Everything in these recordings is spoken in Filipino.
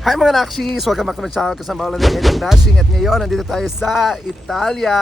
Hi mga Nakshis! Welcome back to my channel, kasama ko lang ng Dashing. At ngayon, nandito tayo sa Italia,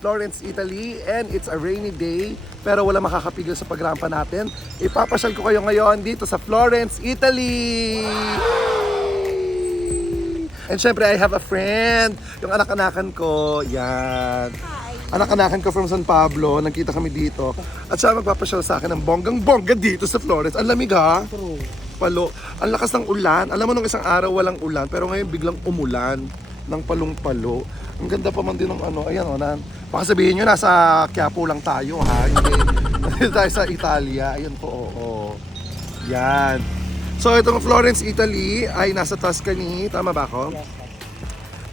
Florence, Italy. And it's a rainy day, pero wala makakapigil sa pagrampa natin. Ipapasyal ko kayo ngayon dito sa Florence, Italy! And syempre, I have a friend. Yung anak-anakan ko, yan. Anak-anakan ko from San Pablo, nagkita kami dito. At siya magpapasyal sa akin ng bonggang-bongga dito sa Florence. Ang lamig ha? Palo. Ang lakas ng ulan. Alam mo nung isang araw walang ulan, pero ngayon biglang umulan ng palong-palo. Ang ganda pa man din ng ano, ayan o, baka sabihin nyo nasa Quiapo lang tayo ha, hindi tayo sa Italia. Ayan po, oo. Yan. So itong Florence, Italy ay nasa Tuscany, tama ba ako?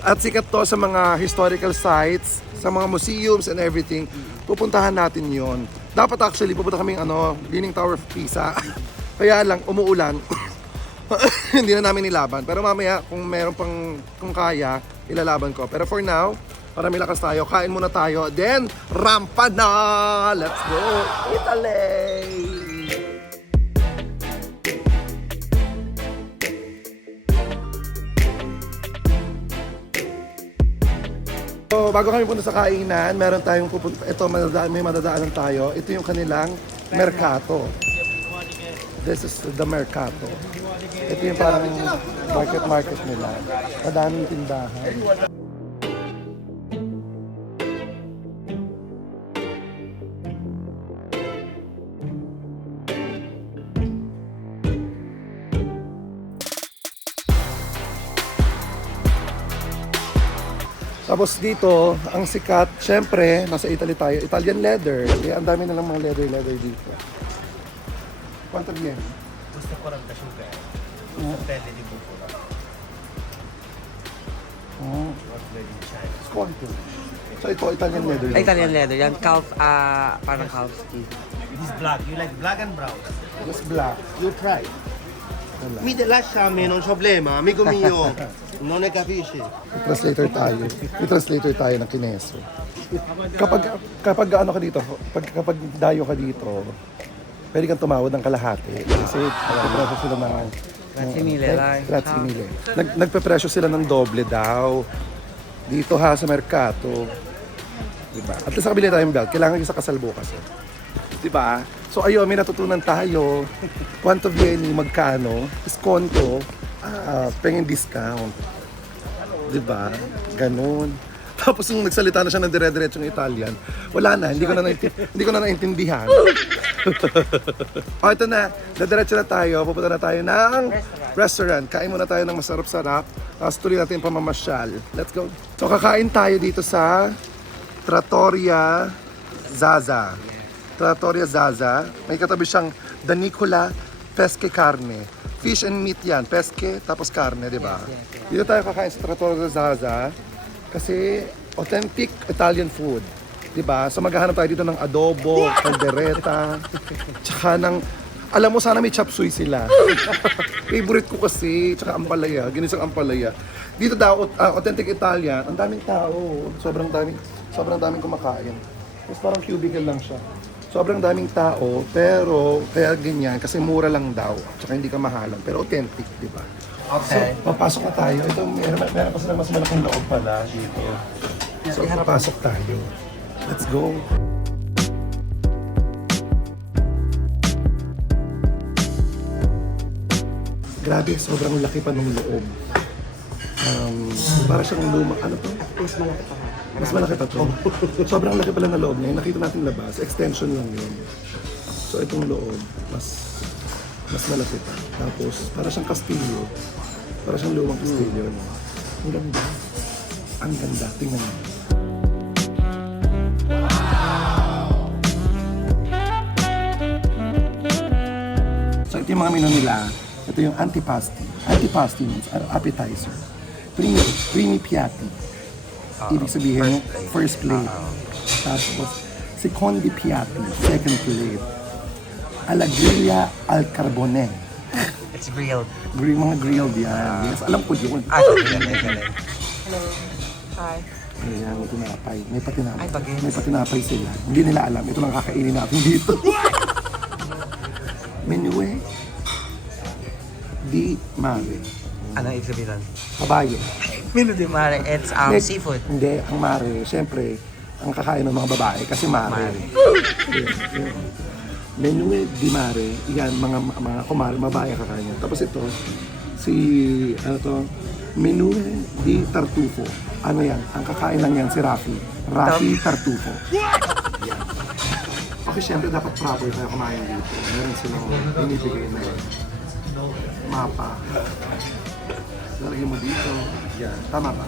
At sikat to sa mga historical sites, sa mga museums and everything. Pupuntahan natin yon. Dapat actually pupunta kaming Leaning Tower of Pisa. Kaya lang, umuulan. Hindi na namin nilaban. Pero mamaya, kung meron pang, kung kaya, ilalaban ko. Pero for now, para may lakas tayo, kain muna tayo. Then, rampa na! Let's go! Italy! So, bago kami punta sa kainan, meron tayong pupunta. Ito, may madadaanan tayo. Ito yung kanilang merkato. This is the mercato. Ito yung parang market nila. Madaming tindahan. Tapos dito, ang sikat, syempre, nasa Italy tayo, Italian leather. Kaya ang dami nilang mga leather dito. Quanto viene? Questo 45 euro. Pelle di bufala. Oh, Not made in China. quanto? So ito, Italian leather. Italian leather, yan calf, parang calf skin. This black. You like black and brown? Just black. You try. Mi lasciami, non c'ho problema, amico mio. Non ne capisci. May translator tayo ng kineso. Kapag ano ka dito, kapag dayo ka dito, pwede kang tumawad ng kalahati. Kasi nagpe-presyo sila ng... Grazie mille, dai. Grazie mille. Nagpe-presyo sila ng doble daw. Dito ha, sa merkato. Diba? At least kabili tayong belt. Kailangan yung sa kasal bukas. Diba? So ayun, may natutunan tayo. Quanto viene, magkano, diskonto, pengin discount. Diba? Ganun. Tapos nung nagsalita na siya ng dire-diretsong Italian, wala na, hindi ko na naintindihan. Ito na, dadiretso na tayo, pupunta na tayo ng restaurant. Kain muna tayo ng masarap-sarap, tapos tuloy natin yung pamamasyal. Let's go. So kakain tayo dito sa Trattoria Zaza. Trattoria Zaza, may katabi siyang The Nicola Pesche Carne. Fish and meat yan, pesche, tapos carne, di ba? Dito tayo kakain sa Trattoria Zaza. Kasi authentic Italian food, 'di ba? So maghahanap tayo dito ng adobo, caldereta, tsaka ng alam mo sana may chop suey sila. Favorite ko kasi, tsaka ampalaya, ginisang ampalaya. Dito daw authentic Italian, ang daming tao, sobrang daming kumakain. Tapos parang cubicle lang siya. Sobrang daming tao, pero kaya ganyan kasi mura lang daw, tsaka hindi ka mahalan, pero authentic, 'di ba? Okay. So, papasok na tayo. Ito, meron pa sila mas malaking loob pala dito. So, papasok tayo. Let's go. Grabe, sobrang laki pa ng loob. Para siyang luma. Ano to? Mas malaki pa. Mas malaki pa to. Sobrang laki pala ng loob niya. Yung nakita natin labas, extension lang yun. So, itong loob, mas malaki pa. Tapos, para siyang kastilyo. Para siyang lumang kastilyo. Ang ganda. Ang ganda. Tingnan mo. So, ito yung mga menu nila. Ito yung antipasti. Antipasti means appetizer. Primi piatti. Ibig sabihin, first plate. Tapos, secondi piatti, second plate. Alla griglia al carbone. It's grilled. Mga grilled yan. Yes, alam ko yun. Hello. Hi. Ayan, may tinapay. May patinapay. Ay, bagay. May patinapay sila. Hindi nila alam. Ito lang kakainin natin dito. Menue di mare. Anong ibig sabihin? Kabayo. Menu di mare, it's seafood. Hindi, ang mare, syempre, ang kakain ng mga babae kasi mare. Mare. Yeah. Menu di mare, yan, mga kumare, babae kakain yan. Tapos ito, menu di tartufo. Ano yan? Ang kakain lang yan si Rafi. Rafi Tartufo. Yan. Okay, syempre dapat proper tayo kumain dito. Meron silang binibigay na mapa. Lalagay mo dito. Yan. Tama ba?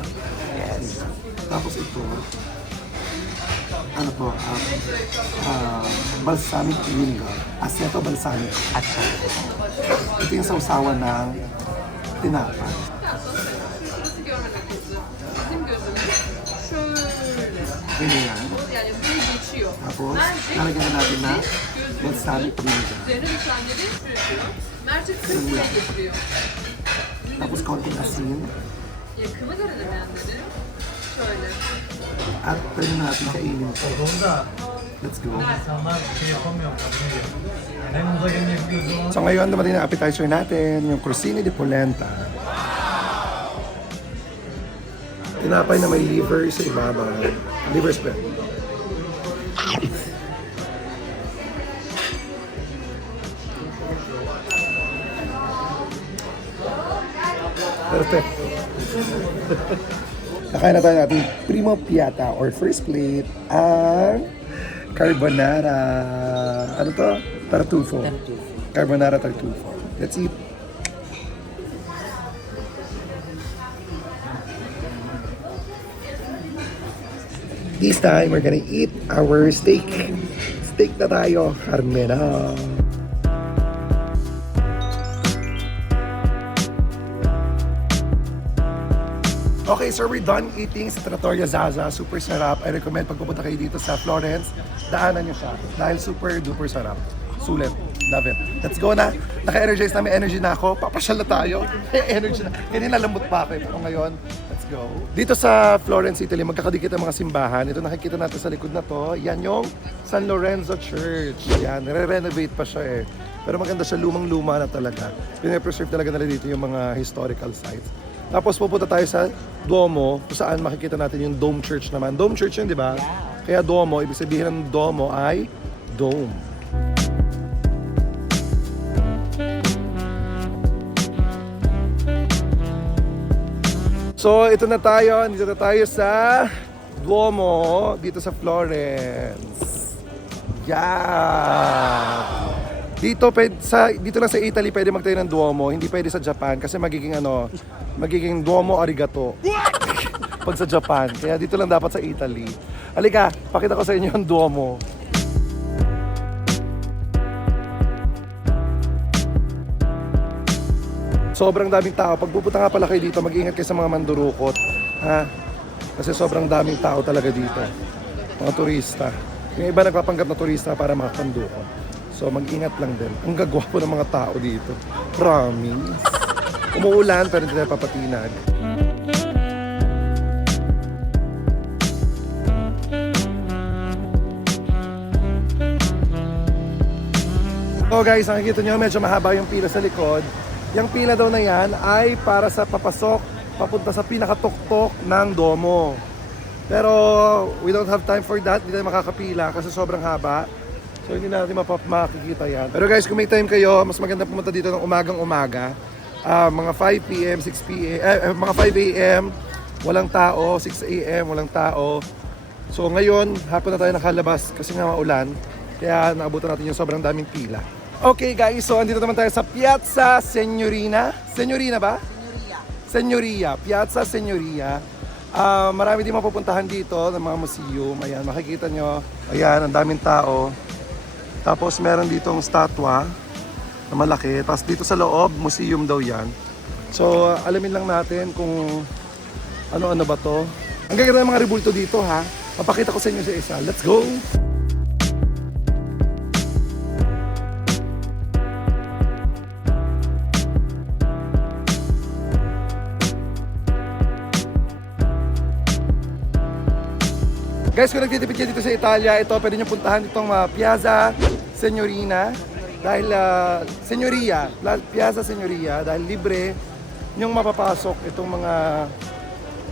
Yes. Tapos ito, ano to? Balsamic vinegar. Aceto balsamic. At sa Ito yung sausawan ng tinapay. Ganyan yan. Yani buraya geçiyor. Tapos, lalagyan na natin na balsamic vinegar. Üzerine bir tane de sürüyor. Mercek kırıp buraya getiriyor. Tapos konting asin. Yakımı denemeyenleri şöyle. At pwede natin kainin ito. Let's go. So ngayon, dumating na appetizer natin, yung crostini de polenta. Tinapay na may liver sa ibabaw. Liver spread. Perfect. Nakain na tayo natin primo piata or first plate ang carbonara. Ano to? Tartufo. Carbonara tartufo. Let's eat. This time, we're gonna eat our steak. Steak na tayo, Carmena. Okay, so we're done eating sa Trattoria Zaza. Super sarap. I recommend pag pupunta kayo dito sa Florence, daanan nyo siya. Dahil super duper sarap. Sulit. Love it. Let's go na. Naka-energize na, may energy na ako. Papasyal na tayo. May energy na. Kanina lambot pa ako. Pero ngayon, let's go. Dito sa Florence, Italy, magkakadikit ang mga simbahan. Ito nakikita natin sa likod na to. Yan yung San Lorenzo Church. Yan, nire-renovate pa siya eh. Pero maganda siya, lumang-luma na talaga. Pinapreserve talaga nila dito yung mga historical sites. Tapos pupunta tayo sa Duomo, kung saan makikita natin yung Dome Church naman. Dome Church yun, di ba? Kaya Duomo, ibig sabihin ng Duomo ay Dome. So, ito na tayo. Dito na tayo sa Duomo, dito sa Florence. Yeah! Dito lang sa Italy pwede magtayo ng Duomo, hindi pwede sa Japan kasi magiging Duomo arigato. Pag sa Japan, kaya dito lang dapat sa Italy. Halika, pakita ko sa inyo ang Duomo. Sobrang daming tao. Pag pupunta nga pala kayo dito, mag-ingat kayo sa mga mandurukot. Ha? Kasi sobrang daming tao talaga dito. Mga turista. Yung iba nagpapanggap na turista para makapandukot. So mag-ingat lang din. Ang gagwapo ng mga tao dito. Promise. Umuulan pero hindi tayo papatinag. So guys, nakikita nyo medyo mahaba yung pila sa likod. Yung pila daw na yan ay para sa papasok, papunta sa pinakatuktok ng Duomo. Pero we don't have time for that, hindi tayo makakapila kasi sobrang haba. So hindi natin makikita yan. Pero guys, kung may time kayo, mas maganda pumunta dito ng umagang-umaga. Mga 5 p.m., 6 p.m., mga 5 a.m., walang tao, 6 a.m., walang tao. So ngayon, hapon na tayo nakalabas kasi nga maulan. Kaya naabutan natin yung sobrang daming pila. Okay guys, so andito naman tayo sa Piazza Signorina. Signorina ba? Signoria. Piazza Signoria. Marami din mapupuntahan dito ng mga museum. Ayan, makikita nyo. Ayan, ang daming tao. Tapos meron ditong statwa na malaki. Tapos dito sa loob, museum daw yan. So, alamin lang natin kung ano-ano ba to. Ang gaganda ng mga rebulto dito ha. Papakita ko sa inyo sa isa. Let's go! Guys, kung nagtitipid kayo dito sa Italia, ito pwede nyo puntahan itong Piazza Signorina dahil Signoria, Piazza Signoria dahil libre yung mapapasok itong mga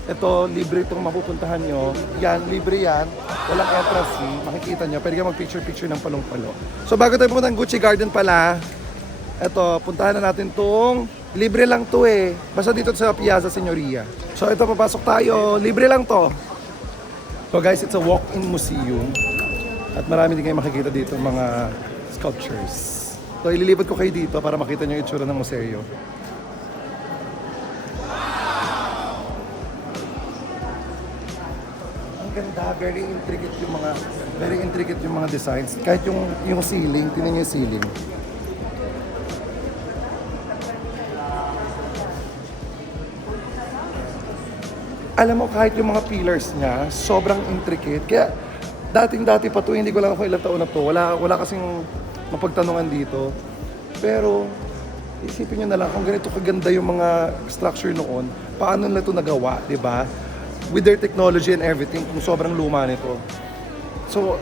ito, libre itong mapupuntahan nyo. Yan, libre yan. Walang entrance fee. Makikita nyo. Pwede kayo mag-picture-picture ng palong-palo. So bago tayo pumunta ng Gucci Garden pala, ito, puntahan na natin itong libre lang to eh. Basta dito sa Piazza Signoria. So ito, papasok tayo. Libre lang to. So guys, it's a walk-in museum. At marami din kayo makikita dito mga sculptures. So ililipat ko kayo dito para makita nyo yung itsura ng museo. Ganda, very intricate yung mga designs. Kahit yung ceiling, tingnan niyo yung ceiling. Alam mo, kahit yung mga pillars niya, sobrang intricate. Kaya dating-dati pa to, hindi ko lang kung ilang taon na to. Wala kasing mapagtanungan dito. Pero isipin niyo na lang kung ganito kaganda yung mga structure noon, paano nila ito nagawa, di ba? With their technology and everything, kung sobrang luma nito. So,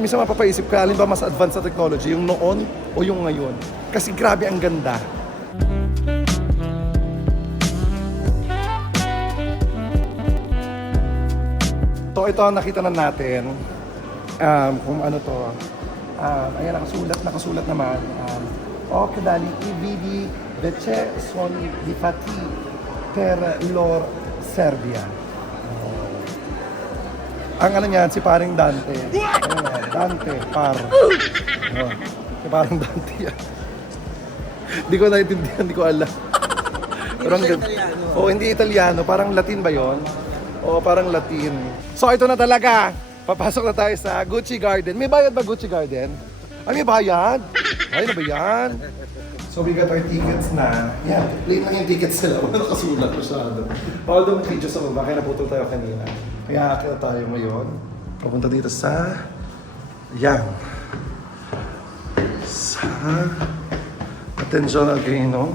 minsan mapapaisip ka, alin ba mas advanced sa technology, yung noon o yung ngayon? Kasi grabe ang ganda. So, ito nakita na natin kung ano to. Ayan, nakasulat naman. Kadali, i-vidi vece son di fatti per lor Serbia. Ang ano niyan, si paring Dante. Ayan, Dante, par. Si paring Dante yan. Hindi ko naintindihan, hindi ko alam. Pero hindi Italiano. Parang Latin ba yon? O parang Latin. So ito na talaga. Papasok na tayo sa Gucci Garden. May bayad ba Gucci Garden? Ay, may bayad? Ay, na ba yan? So we got our tickets na. Yan, plain lang yung tickets nila. Wala nakasulat masyado. Although may video sa baba, kaya naputol tayo kanina. Kaya akit na tayo ngayon. Papunta dito sa... Yan. Sa... Attention again, no?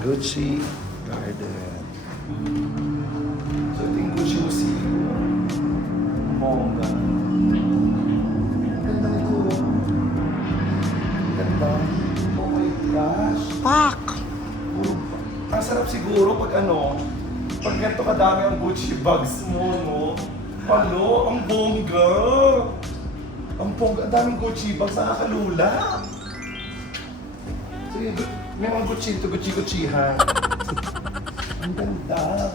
Gucci Garden. So ito yung Gucci Museum. Bongga. Ganda nito. Ganda. Oh my gosh. Pak! Ang sarap siguro pag pag ganito kadami ang Gucci bags mo, no? Palo, ang bongga! Ang bongga, ang daming Gucci bags, nakakalula! So, may mga Gucci-Gucci-Guccihan. Ang ganda!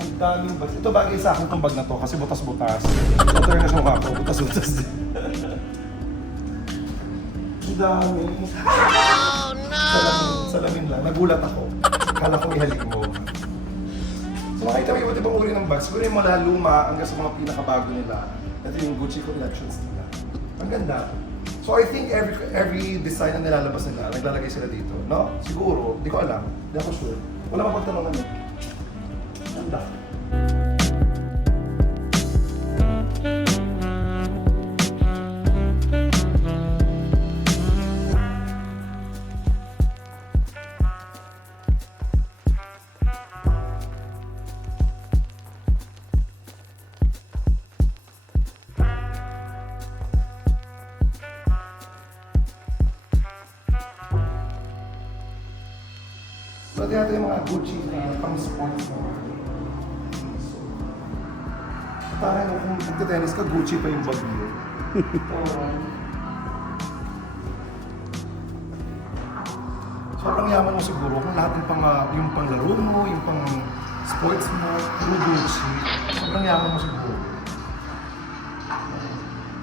Ang daming bags. Ito bagay sa akin itong bag na to kasi butas-butas. Ito rin na siya mukha ko, butas-butas din. Ang dami. Oh no! Salamin lang. Nagulat ako. Kala ko ihalik mo. So makita mo iba't ibang uri ng bags. Siguro yung mula luma hanggang sa mga pinakabago nila. Ito yung Gucci collections nila. Ang ganda. So I think every design na nilalabas nila, naglalagay sila dito. No? Siguro. Hindi ko alam. Hindi ako sure. Wala mapagtanungan eh. Ganda. So, ito yung mga Gucci na pang-sports mo. So, parang kung magte-tennis ka, Gucci pa yung bag mo. Sobrang yaman mo siguro kung lahat ng yung panglaro mo, yung pang-sports mo, yung Gucci. Sobrang yaman mo siguro.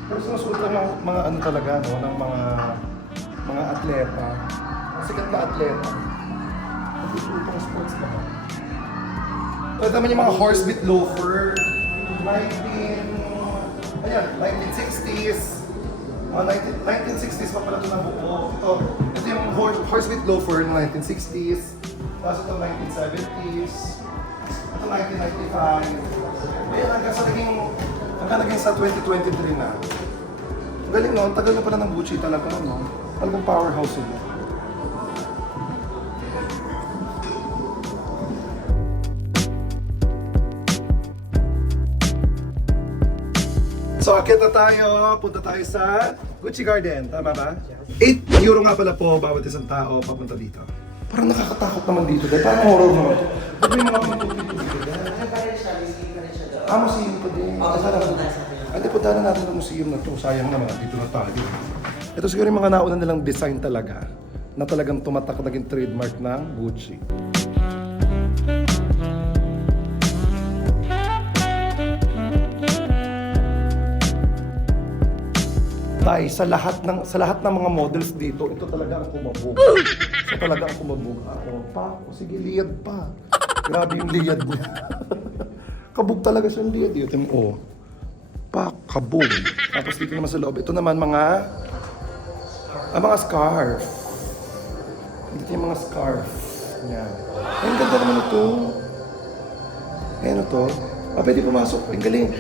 Pero sinusuot ng mga ano talaga, no, ng mga atleta. Sikat na atleta. Pang sports na ba? Ito naman yung mga horsebit loafer. 1960s. 1960s pa pala ito na buo. Ito yung horsebit loafer ng 1960s. Tapos ito 1970s. Ito 1995. Ayan, hanggang naging sa 2023 na. Ang galing no, ang tagal na pala ng Gucci talaga no. Talagang powerhouse yun. So, akit na tayo. Punta tayo sa Gucci Garden. Tama ba? €8 nga pala po bawat isang tao papunta dito. Parang nakakatakot naman dito. Dahil parang horror naman to. Ba't may mga pinto-pinto dito? Museum pa din. Hindi, punta na natin ang museum na to. Sayang naman, dito na tayo. Ito siguro yung mga nauna nilang design talaga na talagang tumatak naging trademark ng Gucci. Tay, sa lahat ng mga models dito, ito talaga ang kumabog. Ito talaga ang kumabog. Sige, liyad pa. Grabe yung liyad niya. Kabog talaga siyang liyad. Ito yung kabog. Tapos dito naman sa loob, ito naman mga scarf. Dito yung mga scarf. Yan. Ay, ang ganda naman ito. Ayan ito. Pwede pumasok. Ang galing.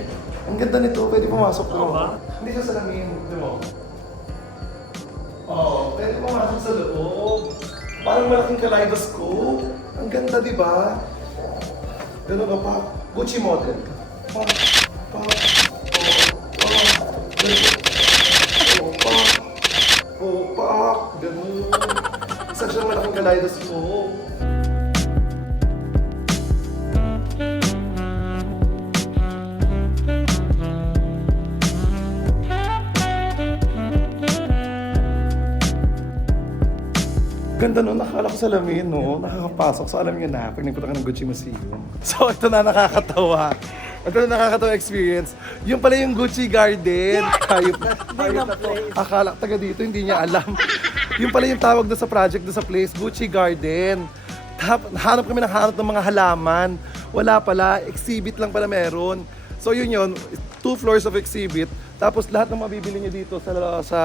Ang ganda nito. Pwede pumasok ko. Hindi siya salamin. Pwede pumasok sa loob. Parang malaking kaleidoscope. Ang ganda, di ba? Ganun ka pa. Gucci model. Ganun. Isa siyang malaking kaleidoscope. Ganda no, nakakala ko salamin no, nakakapasok. So alam niyo na, pag nagpunta ka ng Gucci Museum. So ito na nakakatawa. Ito na nakakatawa experience. Yung pala yung Gucci Garden. Hayop na to. Akala taga dito, hindi niya alam. Yung pala yung tawag doon sa project, doon sa place, Gucci Garden. Hanap kami ng mga halaman. Wala pala, exhibit lang pala meron. So yun, 2 floors of exhibit. Tapos lahat ng mabibili niyo dito sa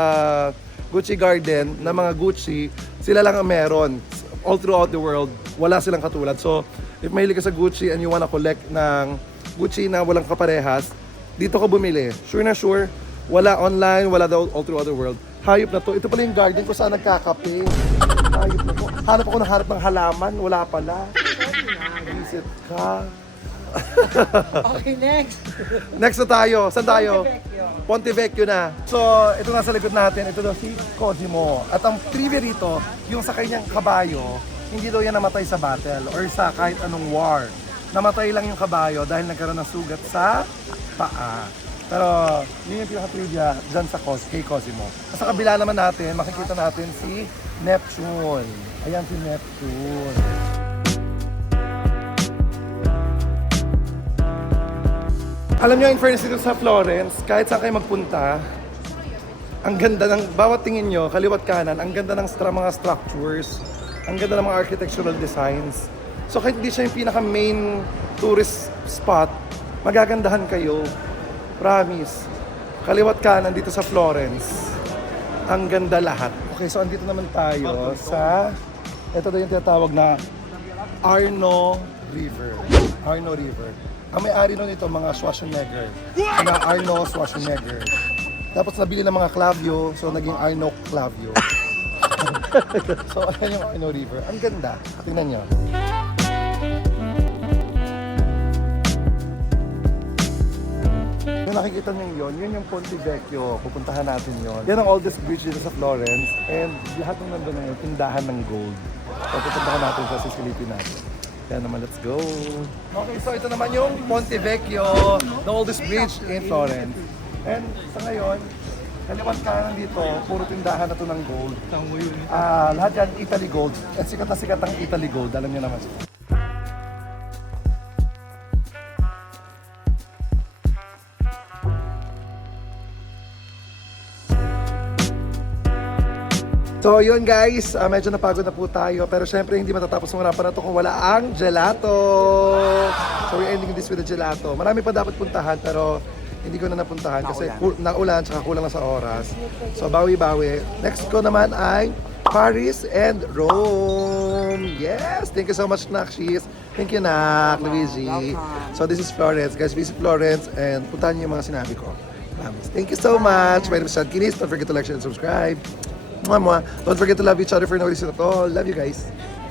Gucci Garden na mga Gucci, sila lang ang meron. All throughout the world, wala silang katulad. So, if mahilig ka sa Gucci and you wanna collect ng Gucci na walang kaparehas, dito ka bumili. Sure na sure, wala online, wala daw all throughout the world. Hayop na to. Ito pala yung garden kung saan nagkakape. Hayop na to. Hanap ng halaman, wala pala. Visit ka. Okay, next. Next na tayo. Saan tayo? Ponte Vecchio na. So, ito nga sa likod natin. Ito daw si Cosimo. At ang trivia rito, yung sa kanyang kabayo, hindi daw yan namatay sa battle or sa kahit anong war. Namatay lang yung kabayo dahil nagkaroon ng sugat sa paa. Pero, yun yung pinaka-trivia dyan sa kay Cosimo. Sa kabila naman natin, makikita natin si Neptune. Ayan si Neptune. Alam niyo, in fairness dito sa Florence, kahit saan kayo magpunta, ang ganda ng, bawat tingin nyo, kaliwat kanan, ang ganda ng mga structures, ang ganda ng mga architectural designs. So kahit hindi siya yung pinaka-main tourist spot, magagandahan kayo. Promise. Kaliwat kanan dito sa Florence, ang ganda lahat. Okay, so andito naman tayo sa, ito daw yung tinatawag na Arno River. Arno River. Ang may-ari nun ito, mga Schwarzenegger. Mga Arno Schwarzenegger. Tapos nabili ng mga Clavio, so naging Arno Clavio. So ayan yung Arno River. Ang ganda. Tingnan nyo. Yung nakikita nyo yun yung Ponte Vecchio. Pupuntahan natin yun. Yan ang oldest bridge dito sa Florence. And lahat ng nandun na yun, tindahan ng gold. So pupuntahan natin sa sisilipin natin. Kaya naman, let's go! Okay, so ito naman yung Ponte Vecchio, the oldest bridge in Florence. And sa ngayon, kaliwat kanan dito, puro tindahan na to ng gold. Lahat yan, Italy Gold. At sikat na sikat ang Italy Gold, alam niyo naman siya. So yun guys, medyo napagod na po tayo pero syempre hindi matatapos ang harapan na to kung wala ang gelato. So we're ending this with the gelato. Marami pa dapat puntahan pero hindi ko na napuntahan kasi naulan tsaka kulang na sa oras. So bawi-bawi. Next ko naman ay Paris and Rome. Yes! Thank you so much, Nakshis. Thank you, Nak, Luigi. So this is Florence. Guys, visit Florence and puntahan niyo yung mga sinabi ko. Promise. Thank you so much. My name is Sean Kinis. Don't forget to like, share, and subscribe. Mwah, mwah. Don't forget to love each other for no reason at all. Love you guys.